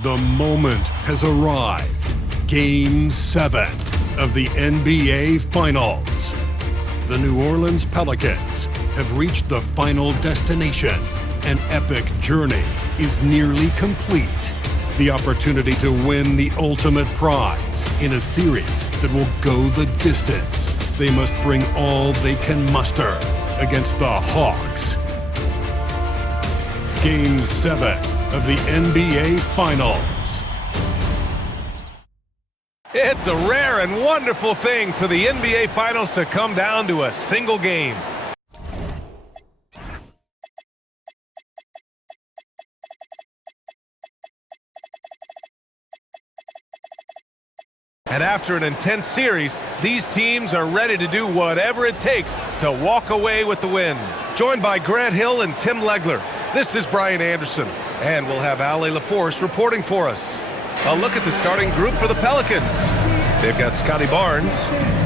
The moment has arrived. Game 7 of the NBA Finals. The New Orleans Pelicans have reached the final destination. An epic journey is nearly complete. The opportunity to win the ultimate prize in a series that will go the distance. They must bring all they can muster against the Hawks. Game 7 of the NBA Finals. It's a rare and wonderful thing for the NBA Finals to come down to a single game. And after an intense series, these teams are ready to do whatever it takes to walk away with the win. Joined by Grant Hill and Tim Legler, this is Brian Anderson, and we'll have Ali LaForce reporting for us. A look at the starting group for the Pelicans. They've got Scotty Barnes,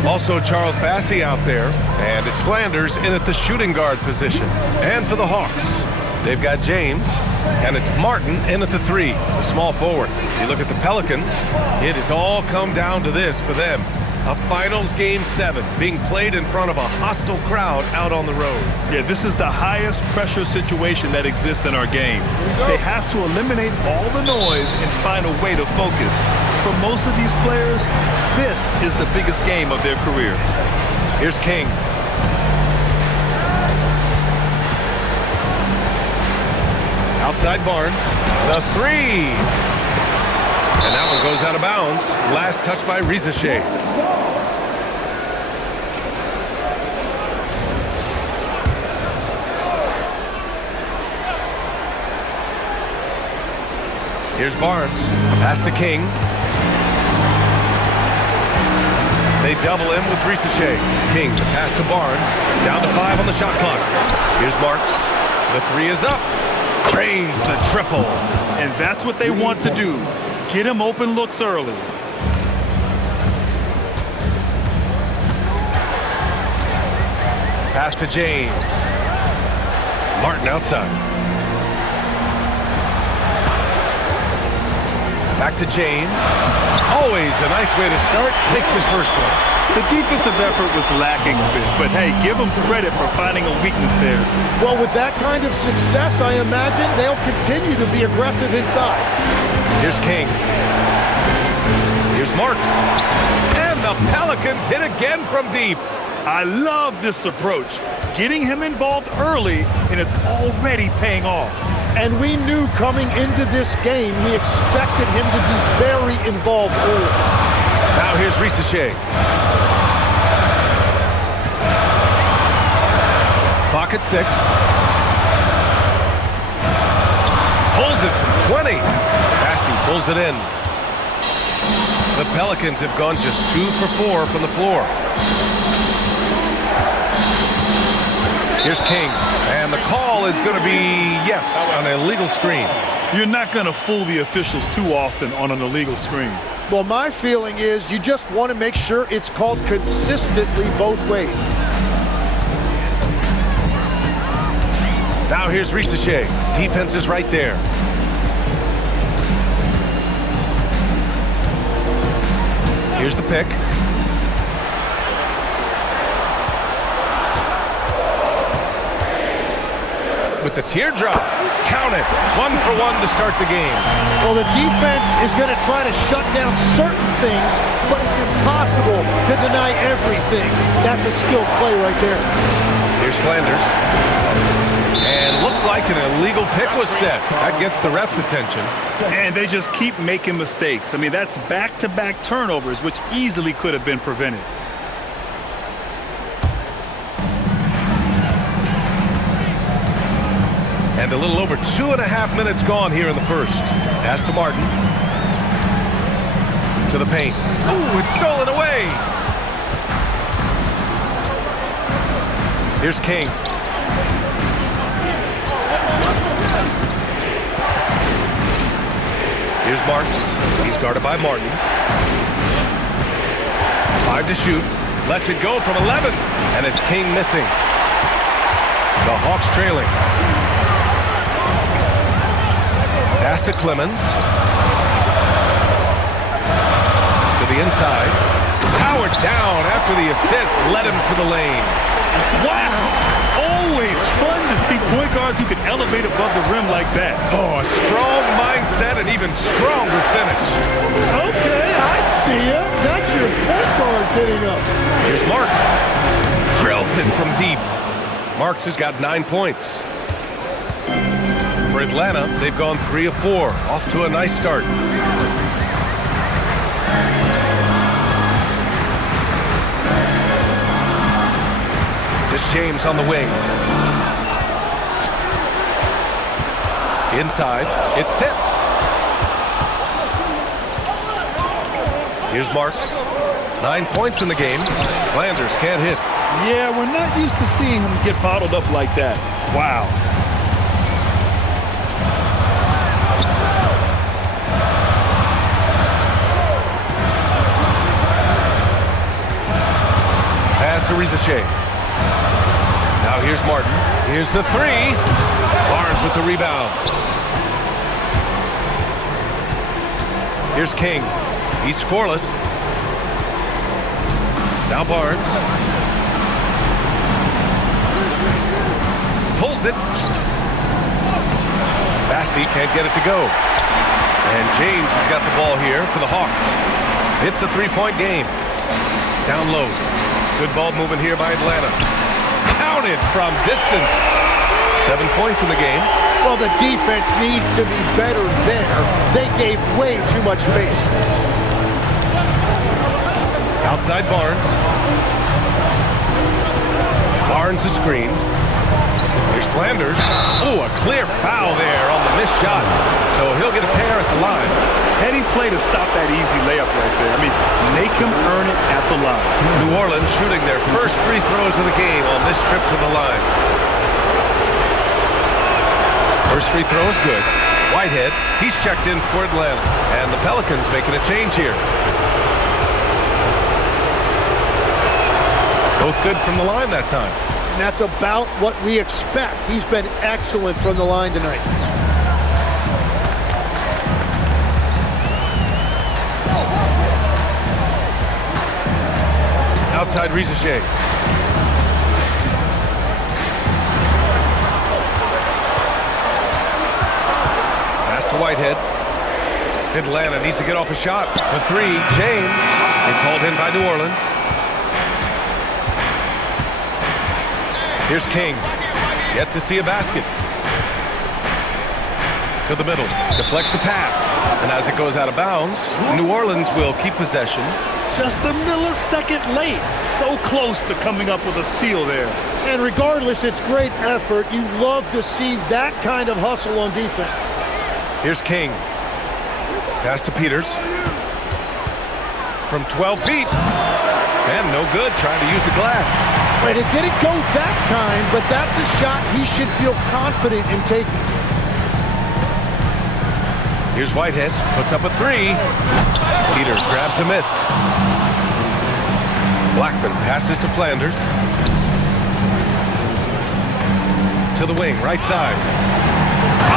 also Charles Bassey out there, and it's Flanders in at the shooting guard position. And for the Hawks, they've got James, and it's Martin in at the 3, the small forward. You look at the Pelicans, it has all come down to this for them. A Finals Game 7 being played in front of a hostile crowd out on the road. Yeah, this is the highest pressure situation that exists in our game. They have to eliminate all the noise and find a way to focus. For most of these players, this is the biggest game of their career. Here's King. Outside Barnes, the 3. And that one goes out of bounds. Last touch by Rizachet. Here's Barnes, pass to King. They double him with Rizachet. King, the pass to Barnes, down to 5 on the shot clock. Here's Marks, the 3 is up. Drains the triple. And that's what they want to do. Get him open looks early. Pass to James. Martin outside. Back to James. Always a nice way to start. Makes his first one. The defensive effort was lacking a bit, but hey, give them credit for finding a weakness there. Well, with that kind of success, I imagine they'll continue to be aggressive inside. Here's King. Here's Marks. And the Pelicans hit again from deep. I love this approach. Getting him involved early, and it's already paying off. And we knew coming into this game, we expected him to be very involved early. Now here's Rizachet. Clock at 6. Pulls it from 20. Bassey pulls it in. The Pelicans have gone just 2 for 4 from the floor. Here's King. And the call is going to be, yes, an illegal screen. You're not going to fool the officials too often on an illegal screen. Well, my feeling is you just want to make sure it's called consistently both ways. Now here's Rizachet. Defense is right there. Here's the pick. With the teardrop. Count it. 1 for 1 to start the game. Well, the defense is going to try to shut down certain things, but it's impossible to deny everything. That's a skilled play right there. Here's Flanders. And looks like an illegal pick was set. That gets the ref's attention. And they just keep making mistakes. I mean, that's back-to-back turnovers, which easily could have been prevented. And a little over 2.5 minutes gone here in the first. Pass to Martin. To the paint. Ooh, it's stolen away. Here's King. Here's Marks. He's guarded by Martin. 5 to shoot. Lets it go from 11. And it's King missing. The Hawks trailing. Pass to Clemens. the inside. Powered down after the assist led him to the lane. Wow! Always fun to see point guards who can elevate above the rim like that. Oh, a strong mindset and even stronger finish. Okay, I see it. That's your point guard getting up. Here's Marks. Drills it from deep. Marks has got 9 points. For Atlanta, they've gone 3 of 4. Off to a nice start. James on the wing. Inside, it's tipped. Here's Marks. 9 points in the game. Flanders can't hit. Yeah, we're not used to seeing him get bottled up like that. Wow. Pass to Rizichet. Now here's Martin. Here's the 3. Barnes with the rebound. Here's King. He's scoreless. Now Barnes. Pulls it. Bassey can't get it to go. And James has got the ball here for the Hawks. It's a 3-point game. Down low. Good ball movement here by Atlanta. Counted from distance. 7 points in the game. Well, the defense needs to be better there. They gave way too much space. Outside Barnes. Barnes a screen. There's Flanders. Oh, a clear foul there on the missed shot. So he'll get a pair at the line. Heady play to stop that easy layup right there. I mean, make him earn it at the line. New Orleans shooting their first free throws of the game on this trip to the line. First free throw is good. Whitehead, he's checked in for Atlanta. And the Pelicans making a change here. Both good from the line that time. And that's about what we expect. He's been excellent from the line tonight. Outside Rizichet. Pass to Whitehead. Atlanta needs to get off a shot. For 3, James. It's hauled in by New Orleans. Here's King. Yet to see a basket. To the middle. Deflects the pass. And as it goes out of bounds, New Orleans will keep possession. Just a millisecond late. So close to coming up with a steal there. And regardless, it's great effort. You love to see that kind of hustle on defense. Here's King. Pass to Peters. From 12 feet. And no good, trying to use the glass. Right, it didn't go that time, but that's a shot he should feel confident in taking. Here's Whitehead, puts up a 3. Peters grabs a miss. Blackman passes to Flanders. To the wing, right side.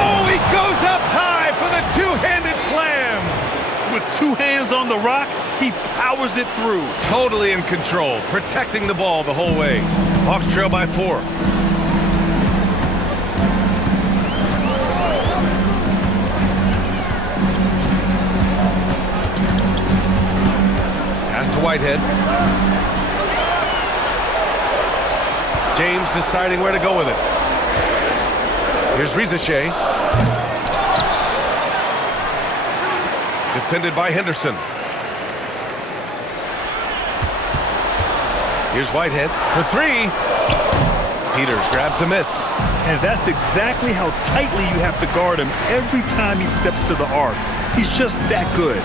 Oh, he goes up high for the two-handed slam. With 2 hands on the rock, he powers it through. Totally in control, protecting the ball the whole way. Hawks trail by 4. Pass to Whitehead. James deciding where to go with it. Here's Rizichet. Defended by Henderson. Here's Whitehead for 3. Peters grabs a miss. And that's exactly how tightly you have to guard him every time he steps to the arc. He's just that good.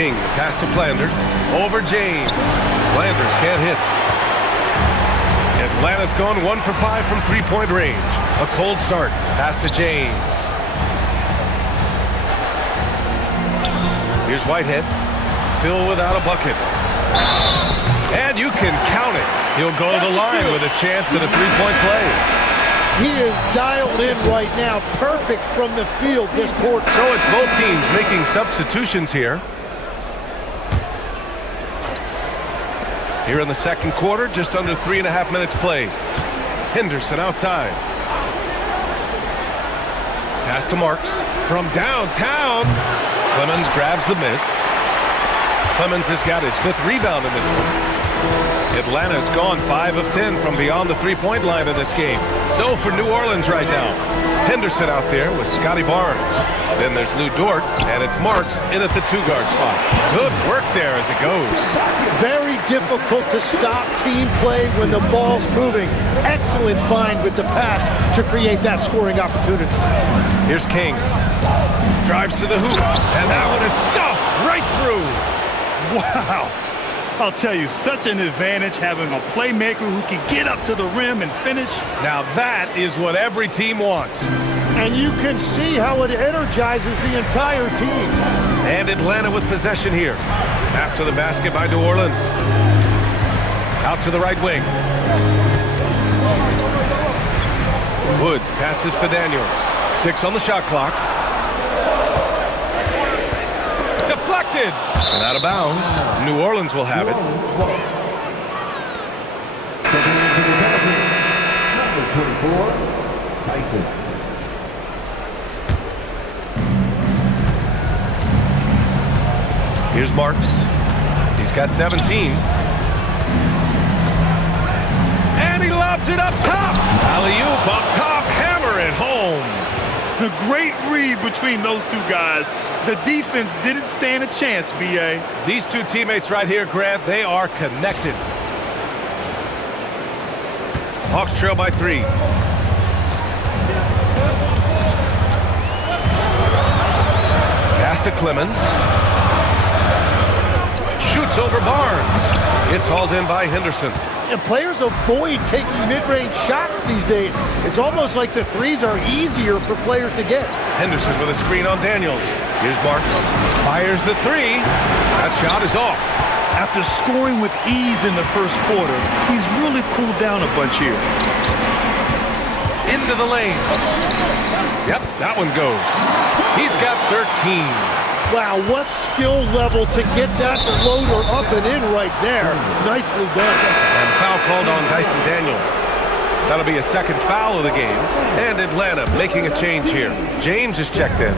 King, pass to Flanders. Over James. Flanders can't hit. Atlanta's gone 1 for 5 from three-point range. A cold start. Pass to James. Here's Whitehead. Still without a bucket. And you can count it. He'll go to the line with a chance at a three-point play. He is dialed in right now. Perfect from the field this quarter. So it's both teams making substitutions here. Here in the second quarter, just under 3.5 minutes played. Henderson outside. Pass to Marks from downtown. Clemens grabs the miss. Clemens has got his 5th rebound in this one. Atlanta's gone 5 of 10 from beyond the three-point line in this game. So for New Orleans right now, Henderson out there with Scotty Barnes. Then there's Lou Dort, and it's Marks in at the 2-guard spot. Good work there as it goes. Very difficult to stop team play when the ball's moving. Excellent find with the pass to create that scoring opportunity. Here's King. Drives to the hoop, and that one is stuffed right through. Wow. I'll tell you, such an advantage having a playmaker who can get up to the rim and finish. Now that is what every team wants. And you can see how it energizes the entire team. And Atlanta with possession here. After the basket by New Orleans. Out to the right wing. Woods passes to Daniels. 6 on the shot clock. Deflected. And out of bounds. New Orleans will have it. Number 24, Tyson. Here's Marks. He's got 17. And he lobs it up top. Alley-oop up top. Hammer it home. A great read between those two guys. The defense didn't stand a chance, B.A. These two teammates right here, Grant, they are connected. Hawks trail by 3. Pass to Clemens. Shoots over Barnes. It's hauled in by Henderson. And players avoid taking mid-range shots these days. It's almost like the threes are easier for players to get. Henderson with a screen on Daniels. Here's Marks. Fires the 3. That shot is off. After scoring with ease in the first quarter, he's really cooled down a bunch here. Into the lane. Yep, that one goes. He's got 13. Wow, what skill level to get that floater up and in right there. Nicely done. And foul called on Dyson Daniels. That'll be a second foul of the game. And Atlanta making a change here. James is checked in.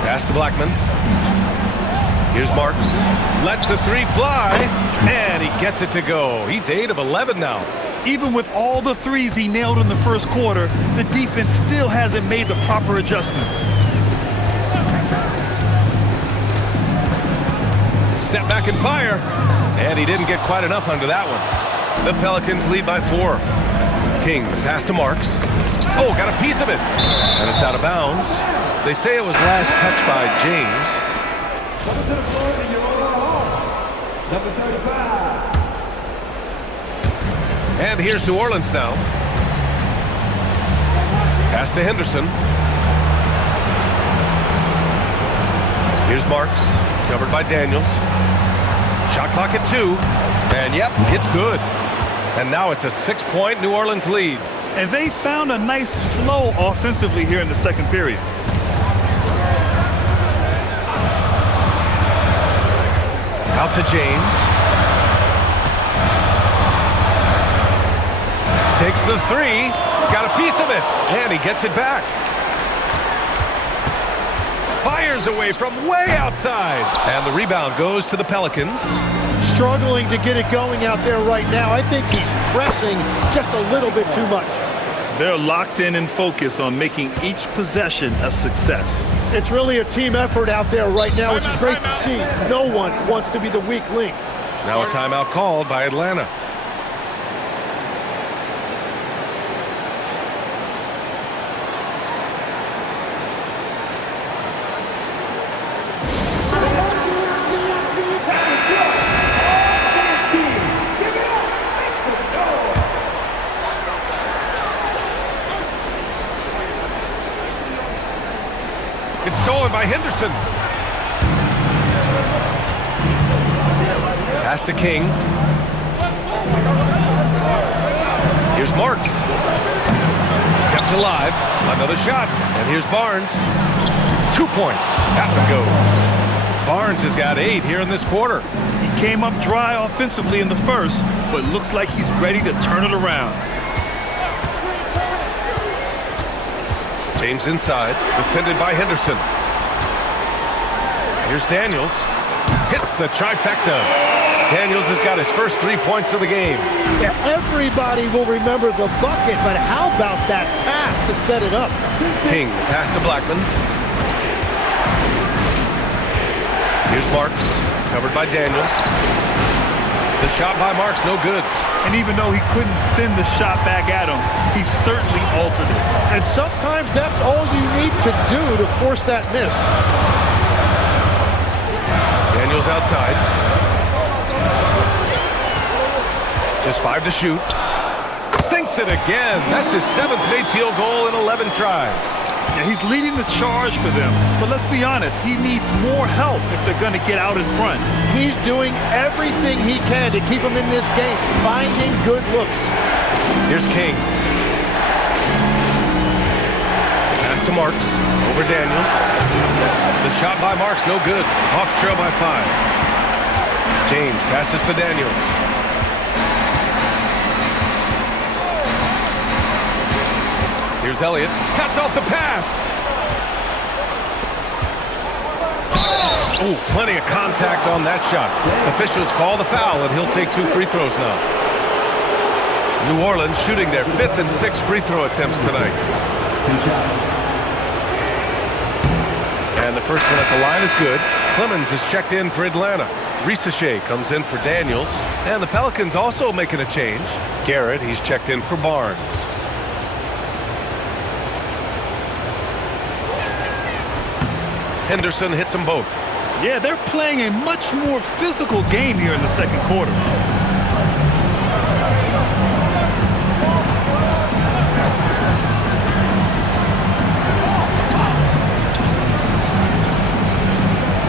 Pass to Blackman. Here's Marks. Lets the 3 fly. And he gets it to go. He's 8 of 11 now. Even with all the threes he nailed in the first quarter, the defense still hasn't made the proper adjustments. Step back and fire. And he didn't get quite enough under that one. The Pelicans lead by 4. King, the pass to Marks. Oh, got a piece of it. And it's out of bounds. They say it was last touched by James. Number 35. And here's New Orleans now. Pass to Henderson. Here's Marks. Covered by Daniels. Shot clock at 2. And yep, it's good. And now it's a 6-point New Orleans lead. And they found a nice flow offensively here in the second period. Out to James. Takes the 3. Got a piece of it. And he gets it back. Fires away from way outside. And the rebound goes to the Pelicans. Struggling to get it going out there right now. I think he's pressing just a little bit too much. They're locked in and focused on making each possession a success. It's really a team effort out there right now, which is great to see. No one wants to be the weak link. Now a timeout called by Atlanta. It's stolen by Henderson. Pass to King. Here's alive. Another shot. And here's Barnes. 2 points. That one goes. Barnes has got 8 here in this quarter. He came up dry offensively in the first, but looks like he's ready to turn it around. James inside, defended by Henderson. Here's Daniels. Hits the trifecta. Daniels has got his first 3 points of the game. Yeah, everybody will remember the bucket, but how about that pass to set it up? King, pass to Blackman. Here's Marks, covered by Daniels. The shot by Marks, no good. And even though he couldn't send the shot back at him, he certainly altered it. And sometimes that's all you need to do to force that miss. Daniels outside. Just 5 to shoot. Sinks it again. That's his 7th made field goal in 11 tries. Yeah, he's leading the charge for them. But let's be honest, he needs more help if they're going to get out in front. He's doing everything he can to keep him in this game, finding good looks. Here's King. Pass to Marks. Over Daniels. The shot by Marks, no good. Off trail by 5. James passes to Daniels. Here's Elliott. Cuts off the pass. Ooh, plenty of contact on that shot. Officials call the foul, and he'll take 2 free throws now. New Orleans shooting their 5th and 6th free throw attempts tonight. 2 shots. And the first one at the line is good. Clemens is checked in for Atlanta. Risachet comes in for Daniels. And the Pelicans also making a change. Garrett, he's checked in for Barnes. Henderson hits them both. Yeah, they're playing a much more physical game here in the second quarter.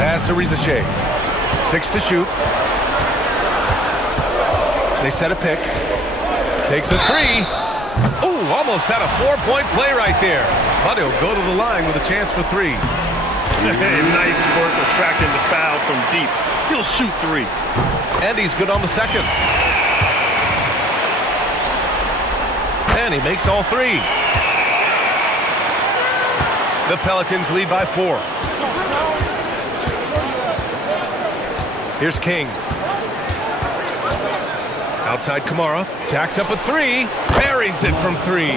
Pass to Risachet. 6 to shoot. They set a pick. Takes a 3. Ooh, almost had a 4-point play right there. But he'll go to the line with a chance for 3. Nice work attracting the foul from deep. He'll shoot 3. And he's good on the second. And he makes all 3. The Pelicans lead by 4. Here's King. Outside Kamara. Jacks up a 3. Buries it from 3.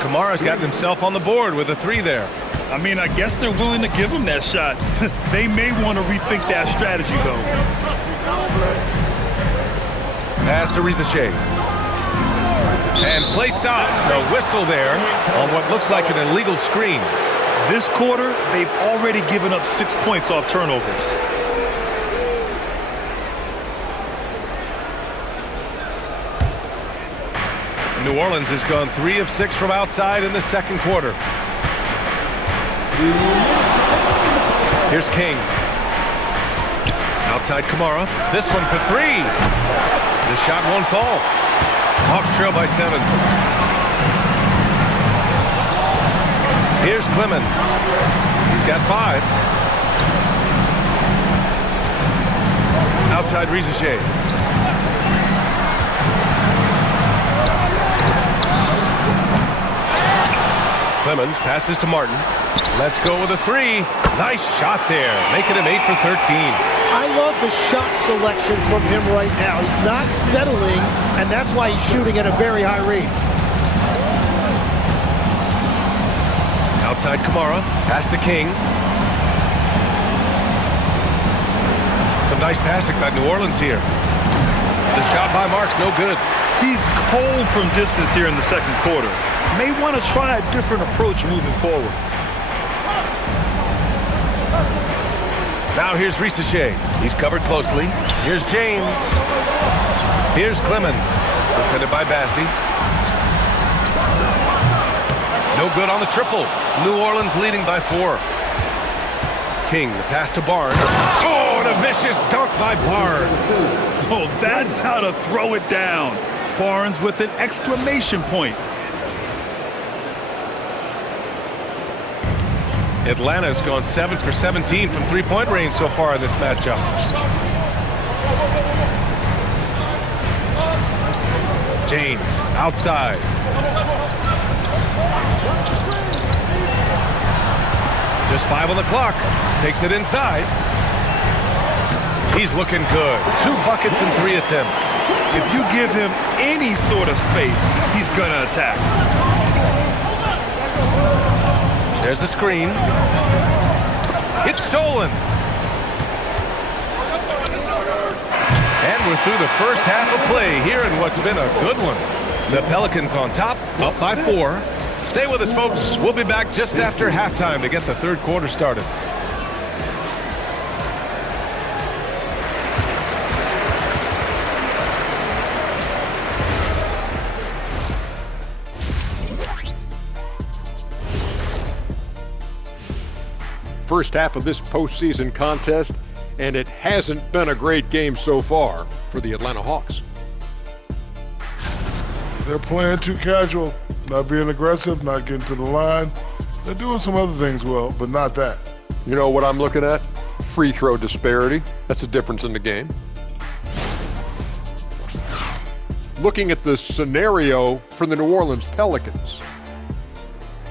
Kamara's gotten himself on the board with a 3 there. I mean, I guess they're willing to give him that shot. They may want to rethink that strategy, though. Pass to Risachet. And play stops. A whistle there on what looks like an illegal screen. This quarter, they've already given up 6 points off turnovers. New Orleans has gone 3 of 6 from outside in the second quarter. Here's King. Outside Kamara. This one for 3. The shot won't fall. Off trail by 7. Here's Clemens. He's got 5. Outside Risachet. Clemens passes to Martin. Let's go with a 3. Nice shot there, making him 8 for 13. I love the shot selection from him right now. He's not settling, and that's why he's shooting at a very high rate. Outside Kamara, pass to King. Some nice passing by New Orleans here. The shot by Marks, no good. He's cold from distance here in the second quarter. May want to try a different approach moving forward. Now here's Risachet. He's covered closely. Here's James. Here's Clemens. Defended by Bassie. No good on the triple. New Orleans leading by 4. King, the pass to Barnes. Oh, and a vicious dunk by Barnes. Oh, that's how to throw it down. Barnes with an exclamation point. Atlanta's gone 7 for 17 from three-point range so far in this matchup. James, outside. Just 5 on the clock. Takes it inside. He's looking good. 2 buckets in 3 attempts. If you give him any sort of space, he's going to attack. There's a screen. It's stolen. And we're through the first half of play here in what's been a good one. The Pelicans on top, up by 4. Stay with us, folks. We'll be back just after halftime to get the third quarter started. First half of this postseason contest, and it hasn't been a great game so far for the Atlanta Hawks. They're playing too casual, not being aggressive, not getting to the line. They're doing some other things well, but not that. You know what I'm looking at? Free throw disparity. That's a difference in the game. Looking at the scenario for the New Orleans Pelicans.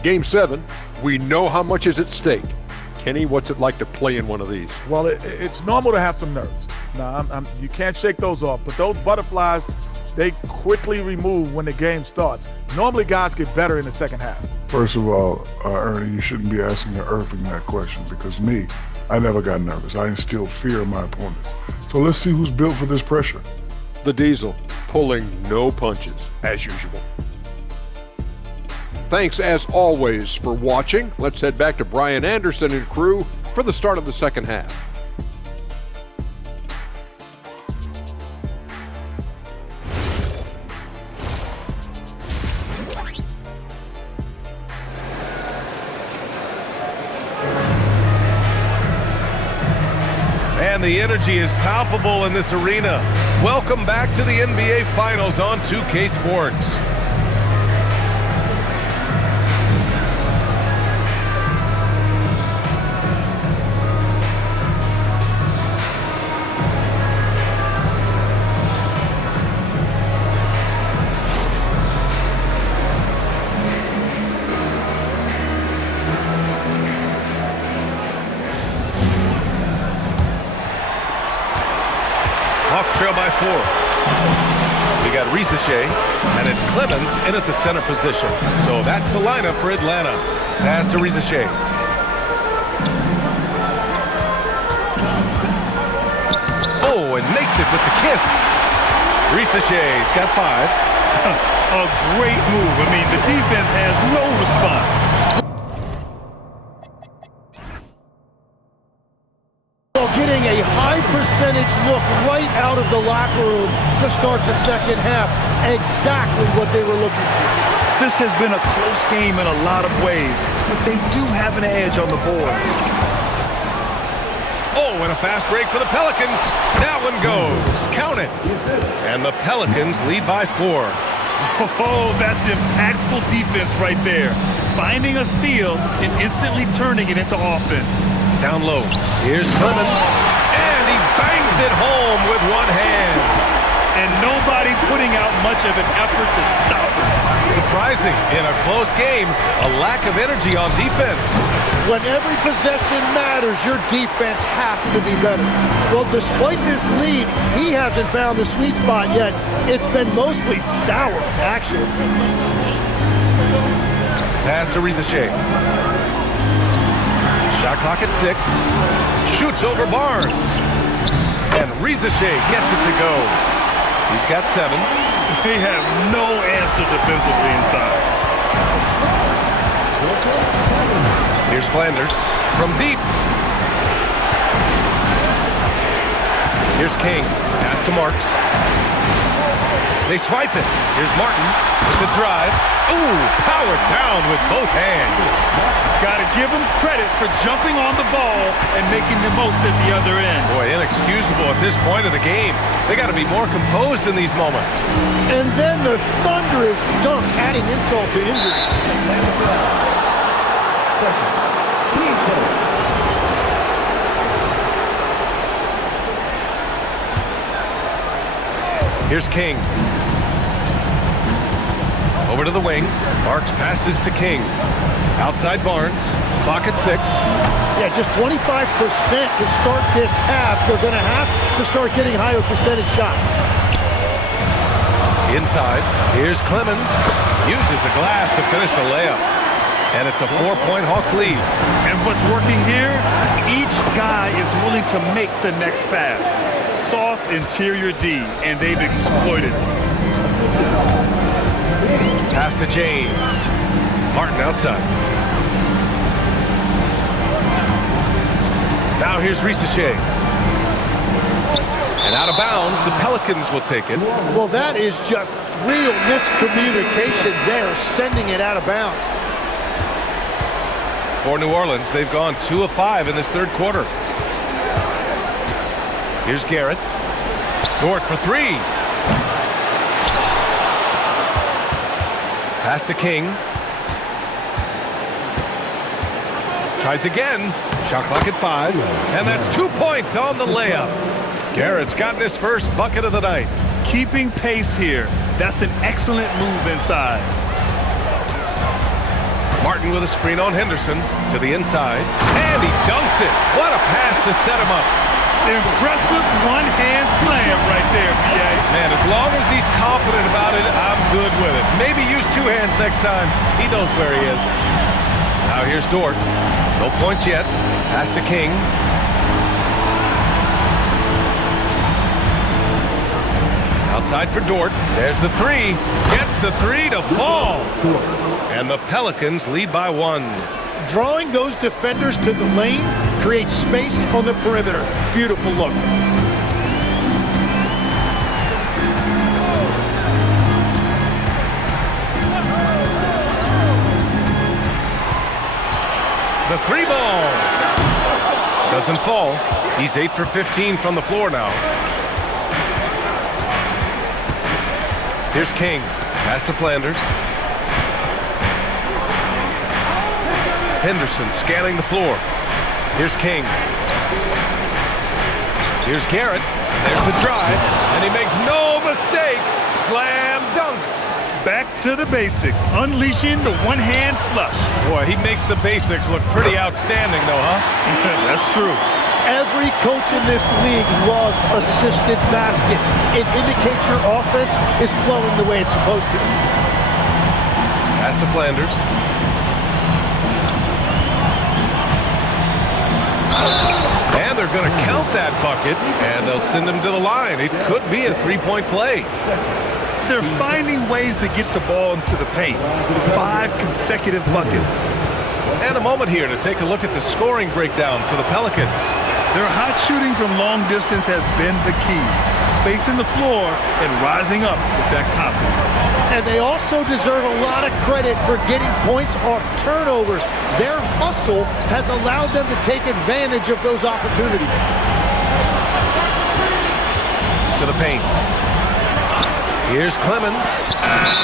Game 7, we know how much is at stake. Kenny, what's it like to play in one of these? Well, it's normal to have some nerves. Now, you can't shake those off, but those butterflies, they quickly remove when the game starts. Normally, guys get better in the second half. First of all, Ernie, you shouldn't be asking an earthling that question because I never got nervous. I instilled fear in my opponents. So let's see who's built for this pressure. The Diesel, pulling no punches, as usual. Thanks, as always, for watching. Let's head back to Brian Anderson and crew for the start of the second half. And the energy is palpable in this arena. Welcome back to the NBA Finals on 2K Sports. Hawks trail by 4. We got Risache, and it's Clemens in at the center position. So that's the lineup for Atlanta. Pass to Risache. Oh, and makes it with the kiss. Risache's got 5. A great move. I mean, the defense has no response. Getting a high percentage look right out of the locker room to start the second half. Exactly what they were looking for. This has been a close game in a lot of ways, but they do have an edge on the board. Oh, and a fast break for the Pelicans. That one goes. Count it. And the Pelicans lead by 4. Oh, that's impactful defense right there. Finding a steal and instantly turning it into offense. Down low. Here's Clemens. And he bangs it home with one hand. And nobody putting out much of an effort to stop him. Surprising, in a close game, a lack of energy on defense. When every possession matters, your defense has to be better. Well, despite this lead, he hasn't found the sweet spot yet. It's been mostly sour action. Pass to Risache. Shot clock at 6. Shoots over Barnes. And Risache gets it to go. He's got 7. They have no answer defensively inside. Here's Flanders from deep. Here's King. Pass to Marks. They swipe it. Here's Martin with the drive. Ooh, powered down with both hands. Got to give him credit for jumping on the ball and making the most at the other end. Boy, inexcusable at this point of the game. They got to be more composed in these moments. And then the thunderous dunk, adding insult to injury. Here's King. Over to the wing. Marks passes to King. Outside Barnes. Clock at 6. Yeah, just 25% to start this half. They're going to have to start getting higher percentage shots. Inside. Here's Clemens. Uses the glass to finish the layup. And it's a 4-point Hawks lead. And what's working here, each guy is willing to make the next pass. Soft interior D, and they've exploited it. Pass to James. Martin outside. Now here's Risache. And out of bounds, the Pelicans will take it. Well, that is just real miscommunication there, sending it out of bounds. For New Orleans, they've gone 2 of 5 in this third quarter. Here's Garrett. Dort for 3. Pass to King. Tries again. Shot clock at 5. And that's 2 points on the layup. Garrett's gotten his first bucket of the night. Keeping pace here. That's an excellent move inside. Martin with a screen on Henderson to the inside. And he dunks it. What a pass to set him up. Impressive one-hand slam right there, PA. Man, as long as he's confident about it, I'm good with it. Maybe use 2 hands next time. He knows where he is. Now here's Dort. No points yet. Pass to King. Outside for Dort. There's the 3. Gets the 3 to fall. And the Pelicans lead by 1. Drawing those defenders to the lane creates space on the perimeter. Beautiful look. The 3 ball. Doesn't fall. He's 8 for 15 from the floor now. Here's King. Pass to Flanders. Henderson scanning the floor. Here's King. Here's Garrett. There's the drive. And he makes no mistake. Slam dunk. Back to the basics. Unleashing the one-hand flush. Boy, he makes the basics look pretty outstanding, though, huh? That's true. Every coach in this league loves assisted baskets. It indicates your offense is flowing the way it's supposed to. Pass to Flanders. And they're going to count that bucket, and they'll send him to the line. It could be a 3-point play. They're finding ways to get the ball into the paint. 5 consecutive buckets. And a moment here to take a look at the scoring breakdown for the Pelicans. Their hot shooting from long distance has been the key. Spacing the floor and rising up with that confidence. And they also deserve a lot of credit for getting points off turnovers. Their hustle has allowed them to take advantage of those opportunities. To the paint. Here's Clemens.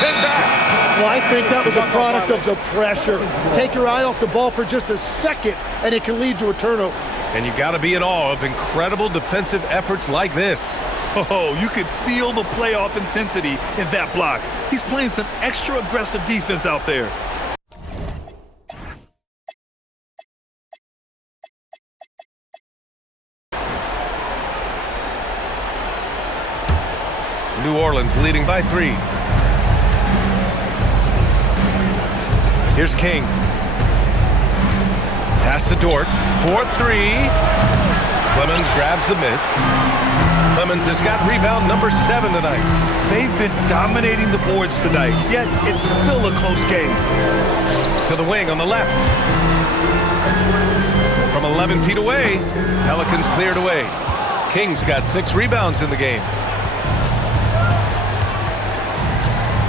Sent back. Well, I think that was a product of the pressure. Take your eye off the ball for just a second, and it can lead to a turnover. And you got to be in awe of incredible defensive efforts like this. Oh, you could feel the playoff intensity in that block. He's playing some extra aggressive defense out there. New Orleans leading by 3. Here's King. Pass to Dort. 4-3. Clemens grabs the miss. Clemens has got rebound number 7 tonight. They've been dominating the boards tonight, yet it's still a close game. To the wing on the left. From 11 feet away, Pelicans cleared away. King's got 6 rebounds in the game.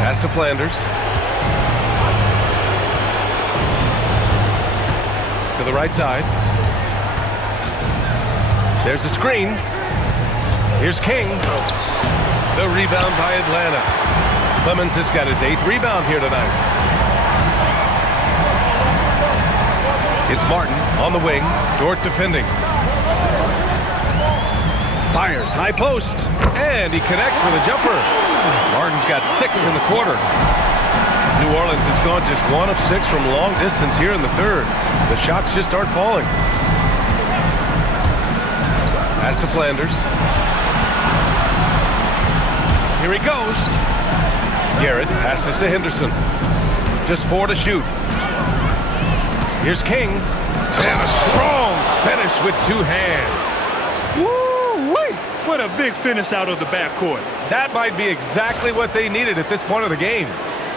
Pass to Flanders. To the right side. There's a screen. Here's King. The rebound by Atlanta. Clemens has got his 8th rebound here tonight. It's Martin on the wing. Dort defending. Fires high post, and he connects with a jumper. Martin's got 6 in the quarter. New Orleans has gone just 1 of 6 from long distance here in the third. The shots just aren't falling. Pass to Flanders. Here he goes. Garrett passes to Henderson. Just 4 to shoot. Here's King. And a strong finish with 2 hands. Woo-wee! What a big finish out of the backcourt. That might be exactly what they needed at this point of the game.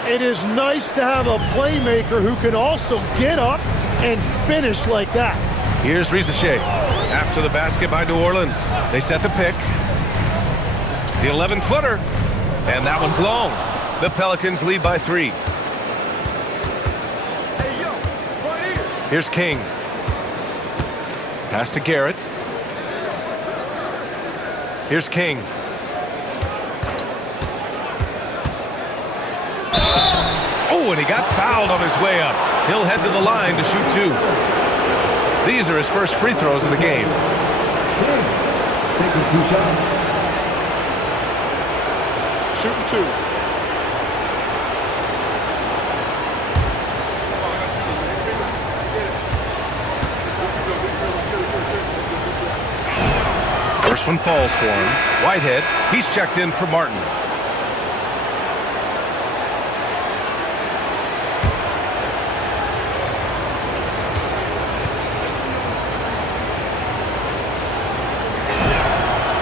It is nice to have a playmaker who can also get up and finish like that. Here's Rizachet. After the basket by New Orleans. They set the pick. The 11-footer. And that one's long. The Pelicans lead by 3. Here's King. Pass to Garrett. Here's King. Oh, and he got fouled on his way up. He'll head to the line to shoot 2. These are his first free throws of the game. Taking 2 shots. Shooting 2. First one falls for him. Whitehead, he's checked in for Martin.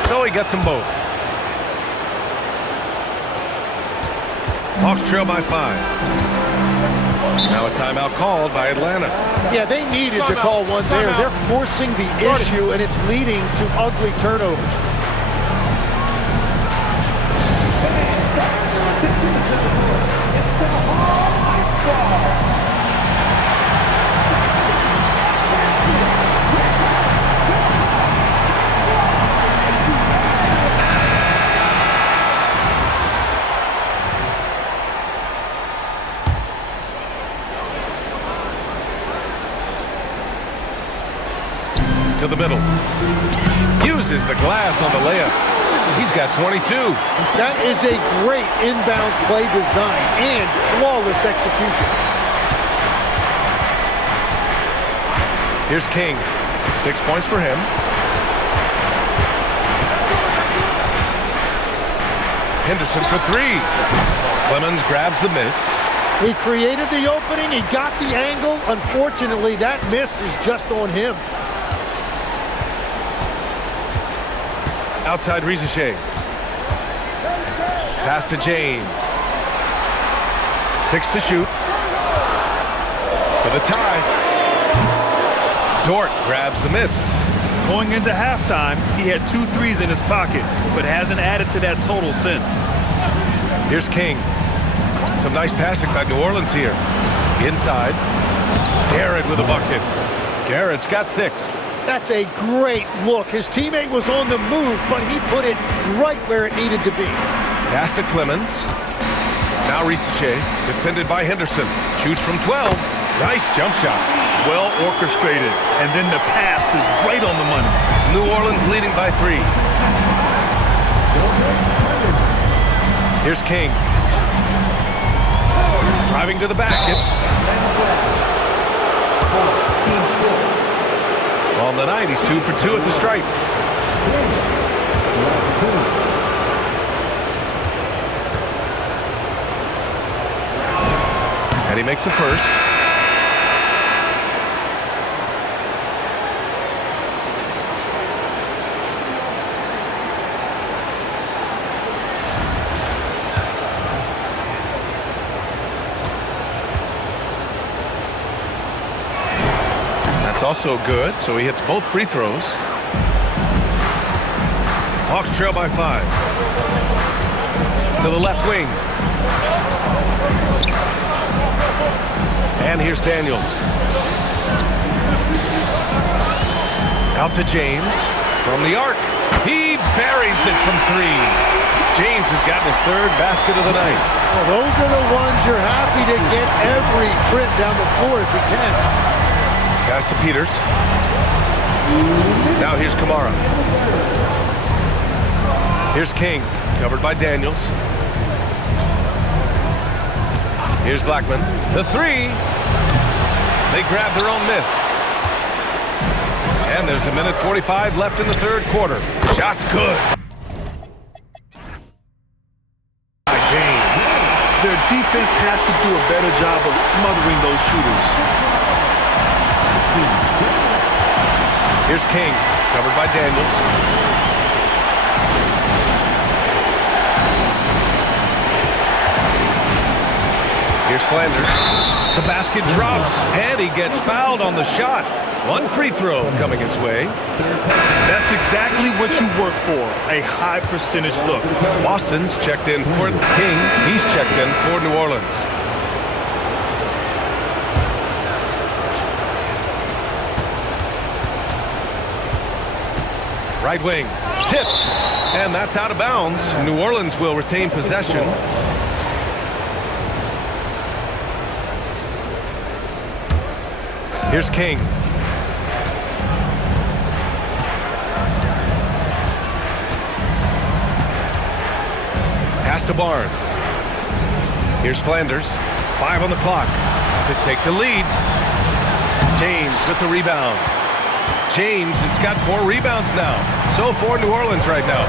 So he gets them both. Hawks trail by 5. Now a timeout called by Atlanta. Yeah, they needed to call one there. They're forcing the issue, and it's leading to ugly turnovers. To the middle. Uses the glass on the layup. He's got 22. That is a great inbound play design and flawless execution. Here's King. 6 points for him. Henderson for 3. Clemens grabs the miss. He created the opening. He got the angle. Unfortunately, that miss is just on him. Outside Rizachet. Pass to James. 6 to shoot. For the tie. Dort grabs the miss. Going into halftime, he had 2 threes in his pocket, but hasn't added to that total since. Here's King. Some nice passing by New Orleans here. Inside. Garrett with a bucket. Garrett's got 6. That's a great look. His teammate was on the move, but he put it right where it needed to be. Pass to Clemens. Now Rizachet, defended by Henderson. Shoots from 12. Nice jump shot. Well orchestrated, and then the pass is right on the money. New Orleans leading by 3. Here's King. Driving to the basket. On the night, he's 2 for 2 at the stripe. And he makes a first. Also good, so he hits both free throws. Hawks trail by 5. To the left wing. And here's Daniels. Out to James from the arc. He buries it from 3. James has gotten his 3rd basket of the night. Well, those are the ones you're happy to get every trip down the floor if you can. Pass to Peters. Now here's Kamara. Here's King, covered by Daniels. Here's Blackman. The three. They grab their own miss. And there's 1:45 left in the third quarter. The shot's good. James. Their defense has to do a better job of smothering those shooters. Here's King, covered by Daniels. Here's Flanders. The basket drops, and he gets fouled on the shot. One free throw coming his way. That's exactly what you work for, a high percentage look. Boston's checked in for King. He's checked in for New Orleans. Right wing, tipped, and that's out of bounds. New Orleans will retain possession. Here's King. Pass to Barnes. Here's Flanders. 5 on the clock to take the lead. James with the rebound. James has got 4 rebounds now. So for New Orleans right now.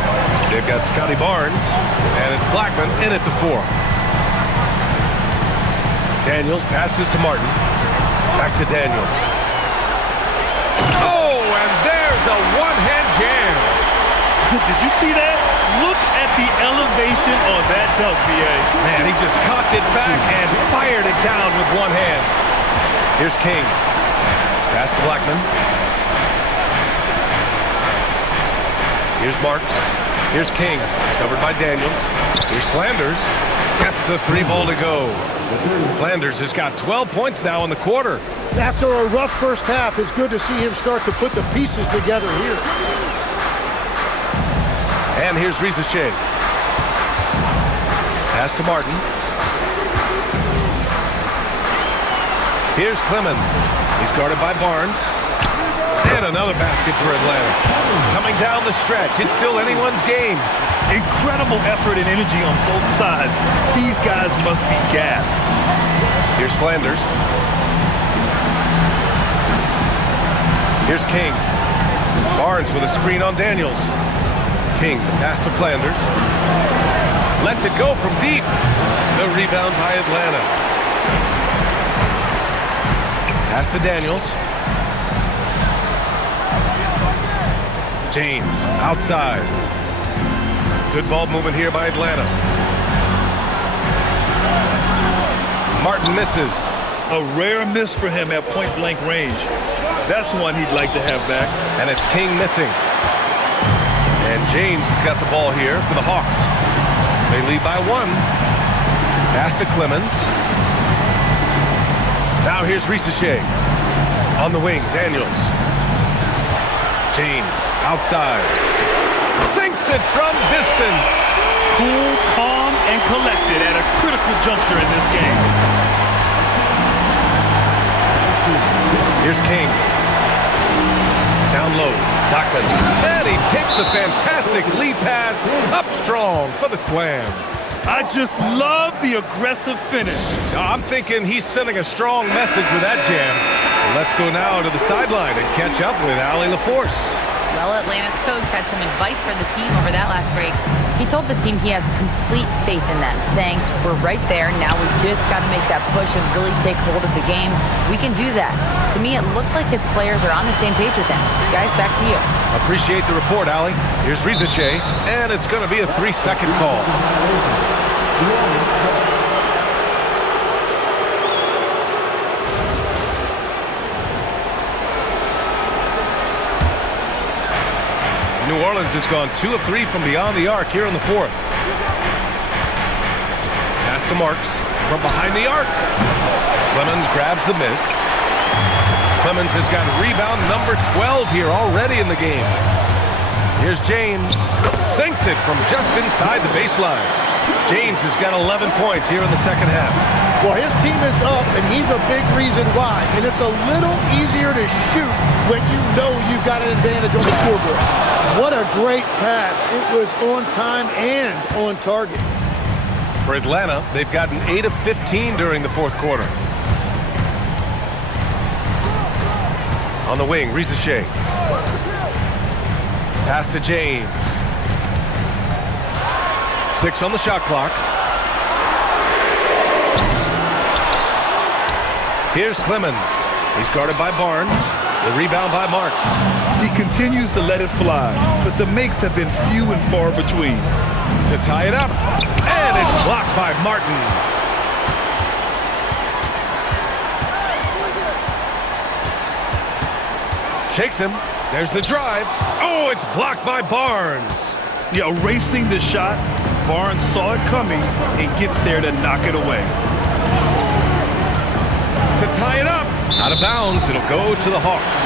They've got Scotty Barnes, and it's Blackman in at the 4. Daniels passes to Martin. Back to Daniels. Oh, and there's a one-hand jam. Did you see that? Look at the elevation on that dunk, B.A. Man, he just cocked it back and fired it down with one hand. Here's King. Pass to Blackman. Here's Marks. Here's King, covered by Daniels. Here's Flanders. Gets the 3 ball to go. Flanders has got 12 points now in the quarter. After a rough first half, it's good to see him start to put the pieces together here. And here's Rizachet. Pass to Martin. Here's Clemens. He's guarded by Barnes. And another basket for Atlanta. Coming down the stretch, it's still anyone's game. Incredible effort and energy on both sides. These guys must be gassed. Here's Flanders. Here's King. Barnes with a screen on Daniels. King, the pass to Flanders. Lets it go from deep. The rebound by Atlanta. Pass to Daniels. James, outside. Good ball movement here by Atlanta. Martin misses. A rare miss for him at point-blank range. That's one he'd like to have back. And it's King missing. And James has got the ball here for the Hawks. They lead by 1. Pass to Clemens. Now here's Rizachet. On the wing, Daniels. James, outside. Sinks it from distance. Cool, calm, and collected at a critical juncture in this game. Here's King. Down low, Blackman. And he takes the fantastic lead pass up strong for the slam. I just love the aggressive finish. I'm thinking he's sending a strong message with that jam. Let's go now to the sideline and catch up with Allie LaForce. Well, Atlanta's coach had some advice for the team over that last break. He told the team he has complete faith in them, saying, we're right there, now we've just got to make that push and really take hold of the game. We can do that. To me, it looked like his players are on the same page with him. Guys, back to you. Appreciate the report, Allie. Here's Rizachet, and it's going to be a 3-second call. New Orleans has gone 2 of 3 from beyond the arc here in the 4th. Pass to Marks from behind the arc. Clemens grabs the miss. Clemens has got rebound number 12 here already in the game. Here's James. Sinks it from just inside the baseline. James has got 11 points here in the second half. Well, his team is up, and he's a big reason why. And it's a little easier to shoot when you know you've got an advantage on the scoreboard. What a great pass. It was on time and on target. For Atlanta, they've gotten 8 of 15 during the fourth quarter. On the wing, Risache. Pass to James. 6 on the shot clock. Here's Clemens. He's guarded by Barnes. The rebound by Marks. He continues to let it fly, but the makes have been few and far between. To tie it up, and it's blocked by Martin. Shakes him. There's the drive. Oh, it's blocked by Barnes. Yeah, erasing the shot. Barnes saw it coming and gets there to knock it away. To tie it up. Out of bounds, it'll go to the Hawks.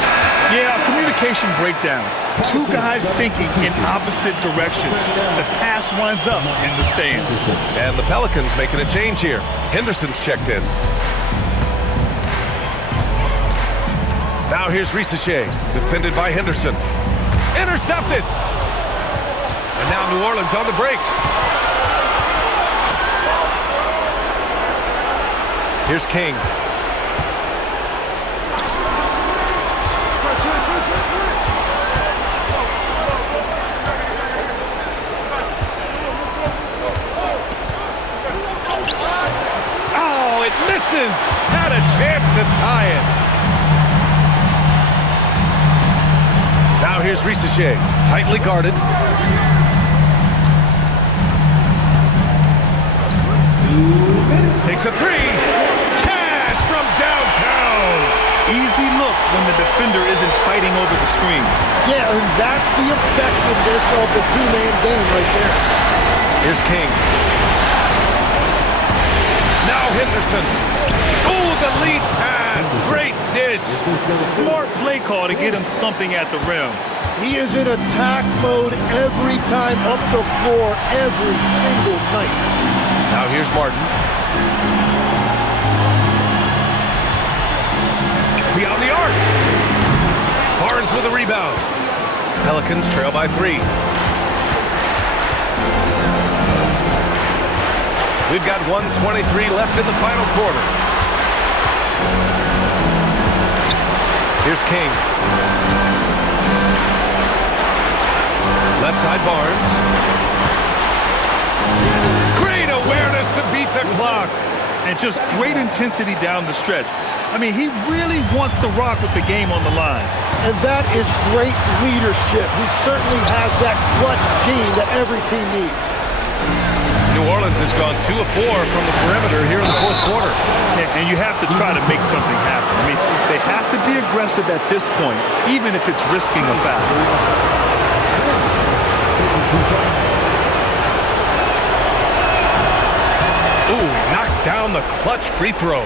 Yeah, communication breakdown. Two guys thinking in opposite directions. The pass winds up in the stands. And the Pelicans making a change here. Henderson's checked in. Now here's Risache, defended by Henderson. Intercepted! And now New Orleans on the break. Here's King. Oh, it misses! Had a chance to tie it. Now here's Risache, tightly guarded. Takes a three. Cash from downtown. Easy look when the defender isn't fighting over the screen. Yeah, and that's the effectiveness of the two-man game right there. Here's King. Now Henderson. Oh, the lead pass. Great dish. Smart play call to get him something at the rim. He is in attack mode every time up the floor, every single night. Now here's Martin. Beyond the arc. Barnes with a rebound. Pelicans trail by 3. We've got 1:23 left in the final quarter. Here's King. Left side Barnes. Great awareness to beat the clock. And just great intensity down the stretch. I mean, he really wants to rock with the game on the line. And that is great leadership. He certainly has that clutch gene that every team needs. New Orleans has gone 2 of 4 from the perimeter here in the fourth quarter. And you have to try to make something happen. I mean, they have to be aggressive at this point, even if it's risking a foul. Ooh, he knocks down the clutch free throw.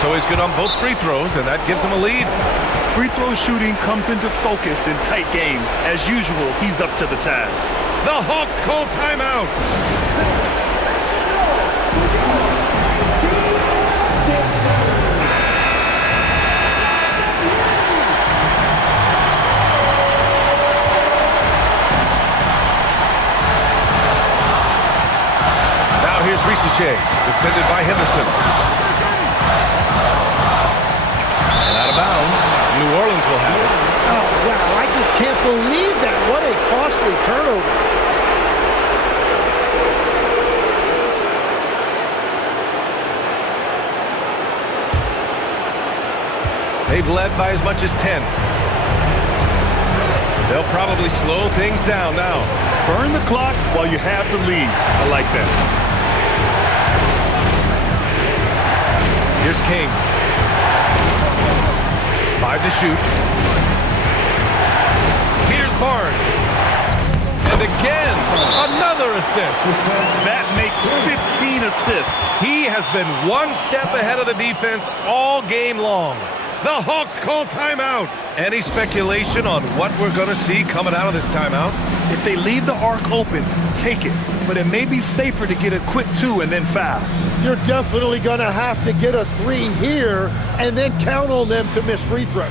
So he's good on both free throws, and that gives him a lead. Free throw shooting comes into focus in tight games. As usual, he's up to the task. The Hawks call timeout. Now here's Risache, defended by Henderson. Out of bounds. New Orleans will have it. Oh, wow. I just can't believe that. What a costly turnover. They've led by as much as 10. They'll probably slow things down now. Burn the clock while you have the lead. I like that. Here's King. 5 to shoot. Here's Barnes. And again, another assist. That makes 15 assists. He has been one step ahead of the defense all game long. The Hawks call timeout. Any speculation on what we're going to see coming out of this timeout? If they leave the arc open, take it. But it may be safer to get a quick 2 and then foul. You're definitely going to have to get a 3 here and then count on them to miss free throws.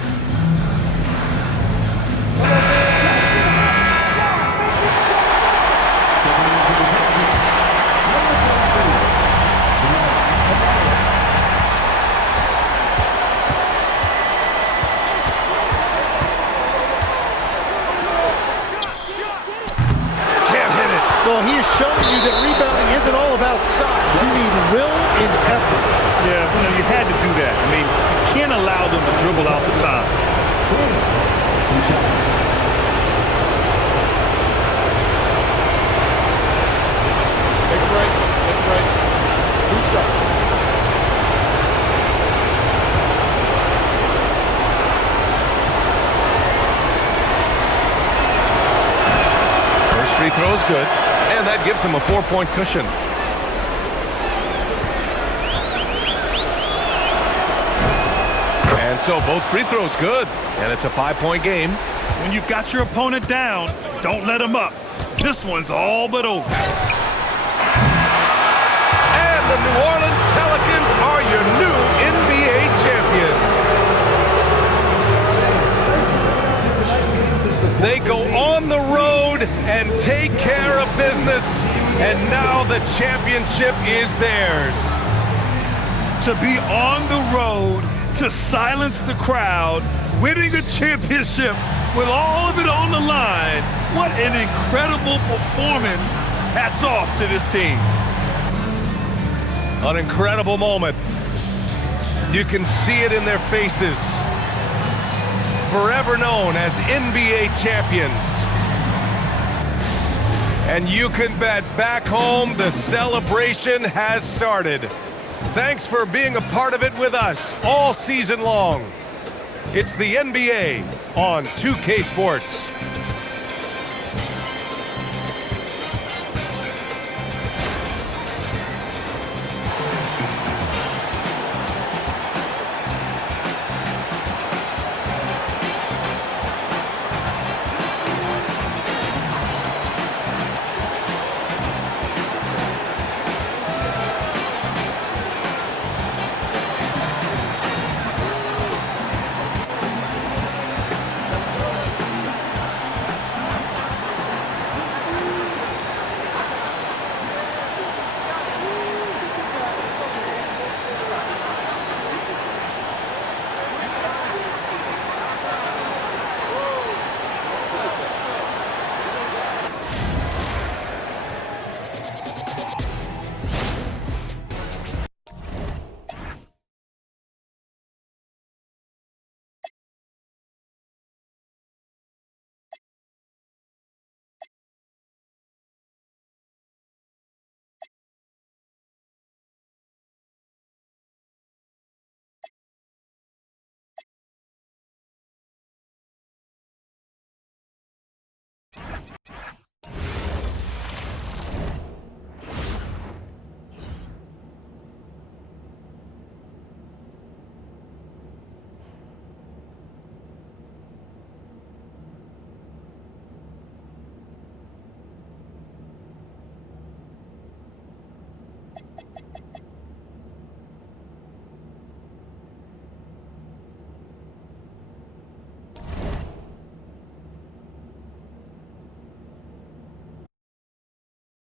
Well, he is showing you that rebounding isn't all about size. You need will and effort. Yeah, you had to do that. I mean, you can't allow them to dribble out the time. Take a break. Take a break. 2 shots. First free throw is good. And that gives him a 4-point cushion. And so both free throws good. And it's a 5-point game. When you've got your opponent down, don't let him up. This one's all but over. And the New Orleans Pelicans are your new NBA champions. They go on the road and take care of business, and now the championship is theirs. To be on the road, to silence the crowd, winning a championship with all of it on the line, what an incredible performance. Hats off to this team. An incredible moment. You can see it in their faces. Forever known as NBA champions. And you can bet back home the celebration has started. Thanks for being a part of it with us all season long. It's the NBA on 2K Sports.